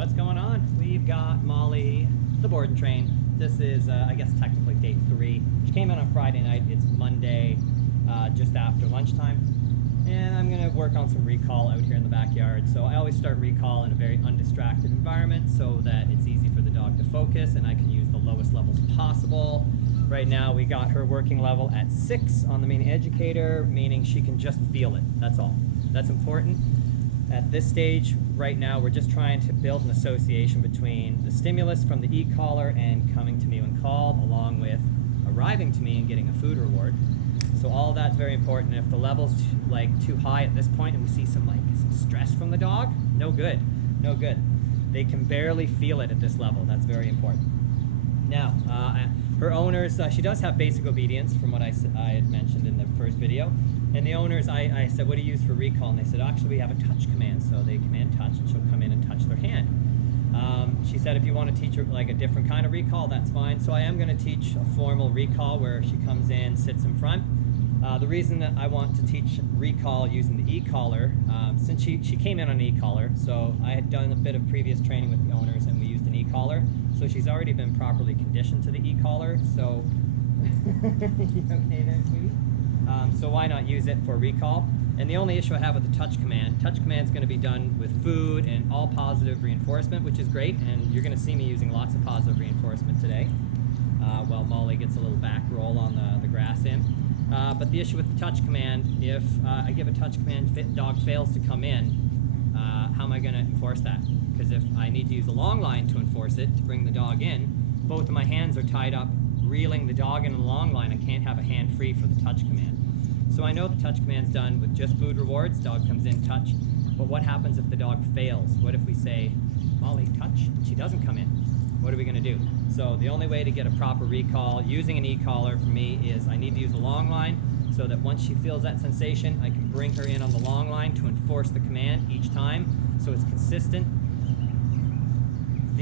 What's going on? We've got Molly, the board and train. This is, I guess, technically day 3. She came in on Friday night. It's Monday, just after lunchtime. And I'm going to work on some recall out here in the backyard. So I always start recall in a very undistracted environment so that it's easy for the dog to focus and I can use the lowest levels possible. Right now we got her working level at 6 on the main educator, meaning she can just feel it. That's all. That's important. At this stage, right now, we're just trying to build an association between the stimulus from the e-collar and coming to me when called, along with arriving to me and getting a food reward. So all that's very important. If the level's too high at this point and we see some stress from the dog, no good, no good. They can barely feel it at this level. That's very important. Now, her owners, she does have basic obedience from what I had mentioned in the first video. And the owners, I said, what do you use for recall? And they said, actually, we have a touch command. So they command touch, and she'll come in and touch their hand. She said, if you want to teach her a different kind of recall, that's fine. So I am going to teach a formal recall where she comes in, sits in front. The reason that I want to teach recall using the e-collar, since she came in on an e-collar, so I had done a bit of previous training with the owners and we used an e-collar. So she's already been properly conditioned to the e-collar. So, you okay there, sweetie? So why not use it for recall? And the only issue I have with the touch command is going to be done with food and all positive reinforcement, which is great. And you're going to see me using lots of positive reinforcement today while Molly gets a little back roll on the grass in. But the issue with the touch command, if I give a touch command, dog fails to come in, how am I going to enforce that? Because if I need to use a long line to enforce it, to bring the dog in, both of my hands are tied up reeling the dog in a long line. I can't have a hand free for the touch command. So I know the touch command's done with just food rewards. Dog comes in, touch. But what happens if the dog fails? What if we say, Molly, touch, and she doesn't come in? What are we going to do? So the only way to get a proper recall using an e-collar for me is I need to use a long line so that once she feels that sensation, I can bring her in on the long line to enforce the command each time so it's consistent.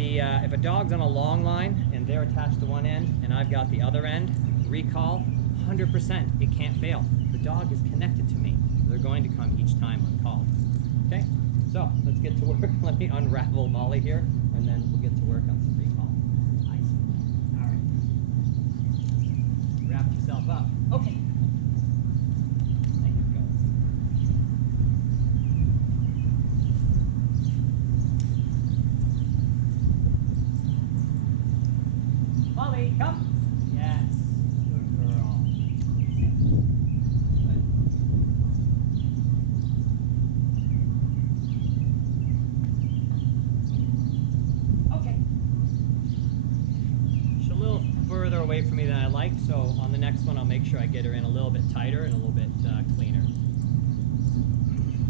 If a dog's on a long line and they're attached to one end and I've got the other end, recall, 100%, it can't fail. The dog is connected to me. They're going to come each time when called. Okay, so let's get to work. Let me unravel Molly here and then we'll get to work on some recall. Nice. All right. Wrap yourself up. Okay. Molly, come. Yes. Good girl. Good. Okay. She's a little further away from me than I like, so on the next one I'll make sure I get her in a little bit tighter and a little bit cleaner.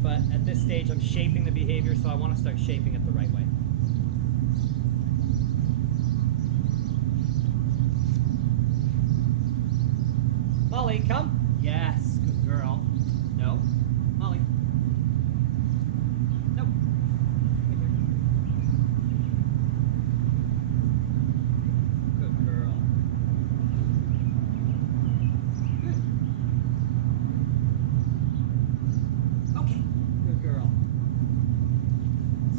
But at this stage I'm shaping the behavior, so I want to start shaping it the right way. Molly, come. Yes, good girl. No. Molly. No. Good girl. Good. Okay. Good girl.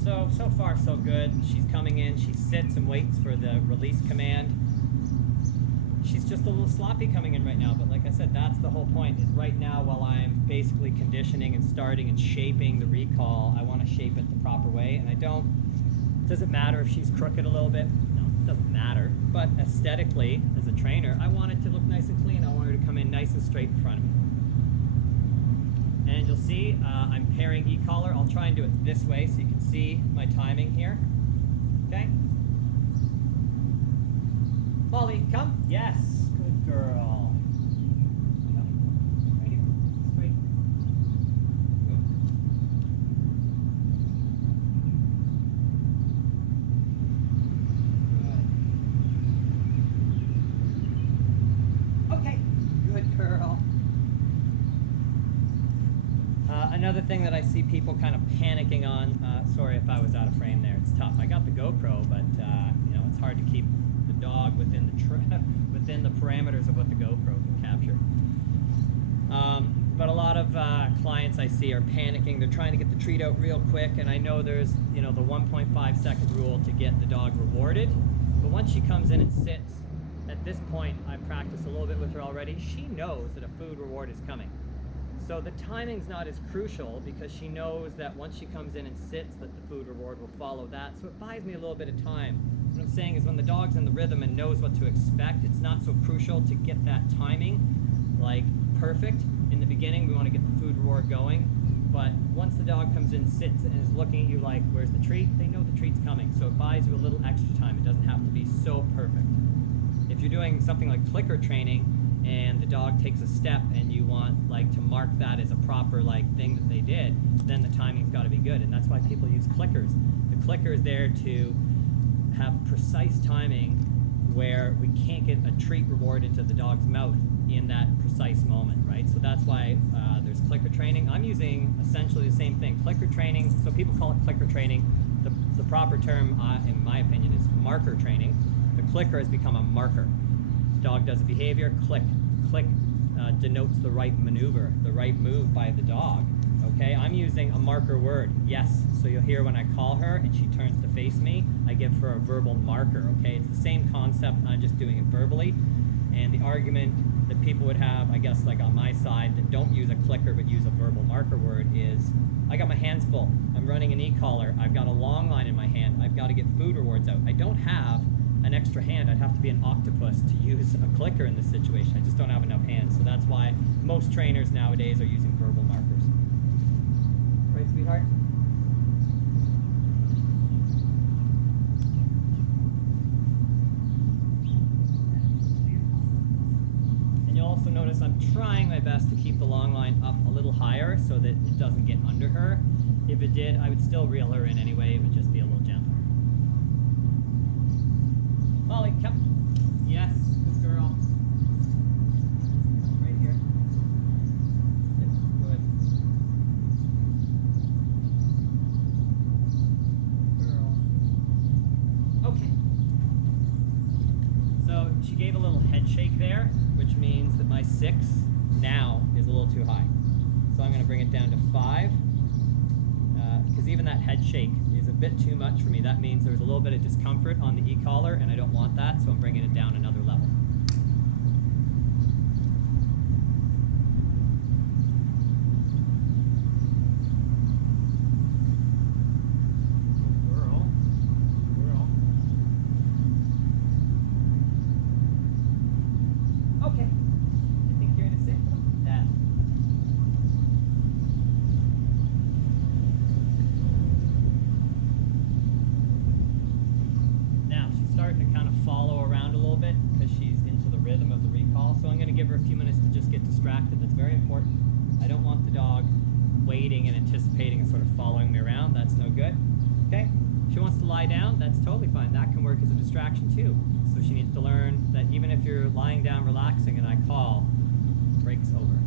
So far so good. She's coming in, she sits and waits for the release command. She's just a little sloppy coming in right now, but like I said, that's the whole point, is right now while I'm basically conditioning and starting and shaping the recall, I want to shape it the proper way, and it doesn't matter if she's crooked a little bit, no, it doesn't matter, but aesthetically, as a trainer, I want it to look nice and clean. I want her to come in nice and straight in front of me. And you'll see, I'm pairing e-collar. I'll try and do it this way so you can see my timing here, okay? Molly, come. Yes. Good girl. Come. Right here. Straight. Good. Good. Okay. Good girl. Another thing that I see people kind of panicking on, sorry if I was out of frame there, it's tough. I got the GoPro, but you know, it's hard to keep the dog within the parameters of what the GoPro can capture. But a lot of clients I see are panicking. They're trying to get the treat out real quick, and I know there's, you know, the 1.5-second rule to get the dog rewarded. But once she comes in and sits, at this point, I've practiced a little bit with her already. She knows that a food reward is coming. So the timing's not as crucial because she knows that once she comes in and sits, that the food reward will follow that. So it buys me a little bit of time. What I'm saying is when the dog's in the rhythm and knows what to expect, it's not so crucial to get that timing like perfect. In the beginning, we want to get the food reward going. But once the dog comes in, sits, and is looking at you like, where's the treat? They know the treat's coming. So it buys you a little extra time. It doesn't have to be so perfect. If you're doing something like clicker training, and the dog takes a step and you want like to mark that as a proper like thing that they did, then the timing's got to be good. And that's why people use clickers. The clicker is there to have precise timing where we can't get a treat reward into the dog's mouth in that precise moment, right? So that's why there's clicker training. I'm using essentially the same thing, clicker training. So people call it clicker training. The proper term, in my opinion, is marker training. The clicker has become a marker. Dog does a behavior, click. Click denotes the right maneuver, the right move by the dog. Okay, I'm using a marker word, yes. So you'll hear when I call her and she turns to face me, I give her a verbal marker, okay? It's the same concept, I'm just doing it verbally. And the argument that people would have, I guess like on my side, that don't use a clicker but use a verbal marker word is, I got my hands full, I'm running an e-collar, I've got a long line in my hand, I've got to get food rewards out. I don't have an extra hand. I'd have to be an octopus to use a clicker in this situation. I just don't have enough hands. So that's why most trainers nowadays are using verbal markers. Right, sweetheart? And you'll also notice I'm trying my best to keep the long line up a little higher so that it doesn't get under her. If it did, I would still reel her in anyway. It would just be a little gentler. Molly, come. Yes, good girl. Right here. Good. Girl. Okay. So she gave a little head shake there, which means that my 6 now is a little too high. So I'm going to bring it down to 5. Because even that head shake is a bit too much for me. That means there's a little bit of discomfort on the e-collar, and I don't want that, so I'm bringing it down another level. Girl. Okay. I think you're in a sit. That. Starting to kind of follow around a little bit because she's into the rhythm of the recall. So I'm going to give her a few minutes to just get distracted. That's very important. I don't want the dog waiting and anticipating and sort of following me around. That's no good. Okay? She wants to lie down. That's totally fine. That can work as a distraction too. So she needs to learn that even if you're lying down relaxing and I call, break's over.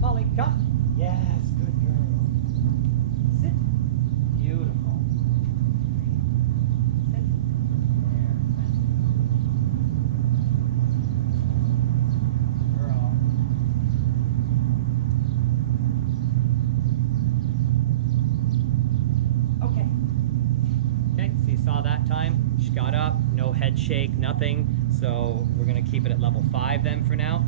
Molly, come. Yes, good girl. Sit. Beautiful. Sit. There. Girl. Okay. Okay, so you saw that time. She got up, no head shake, nothing. So we're going to keep it at level 5 then for now.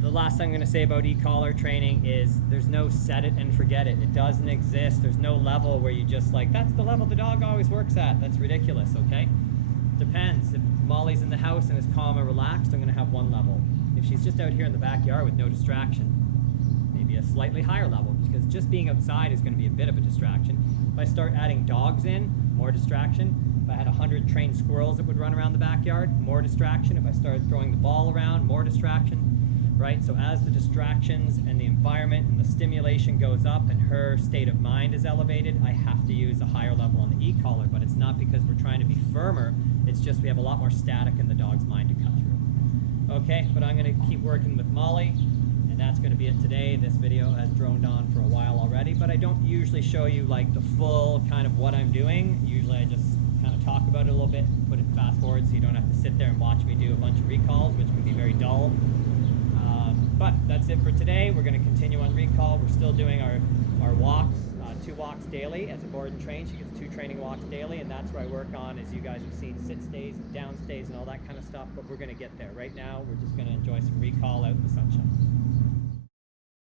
The last thing I'm going to say about e-collar training is there's no set it and forget it. It doesn't exist. There's no level where you just like, that's the level the dog always works at. That's ridiculous, okay? Depends. If Molly's in the house and is calm and relaxed, I'm going to have one level. If she's just out here in the backyard with no distraction, maybe a slightly higher level, because just being outside is going to be a bit of a distraction. If I start adding dogs in, more distraction. If I had 100 trained squirrels that would run around the backyard, more distraction. If I started throwing the ball around, more distraction. Right? So as the distractions and the environment and the stimulation goes up and her state of mind is elevated, I have to use a higher level on the e-collar, but it's not because we're trying to be firmer, it's just we have a lot more static in the dog's mind to cut through. Okay, but I'm going to keep working with Molly, and that's going to be it today. This video has droned on for a while already, but I don't usually show you like the full kind of what I'm doing. Usually I just kind of talk about it a little bit, put it fast forward so you don't have to sit there and watch me do a bunch of recalls, which can be very dull. But that's it for today. We're going to continue on recall. We're still doing our walks, 2 walks daily. As a board and train, she gets 2 training walks daily, and that's where I work on, as you guys have seen, sit stays and down stays and all that kind of stuff, but we're going to get there. Right now, we're just going to enjoy some recall out in the sunshine.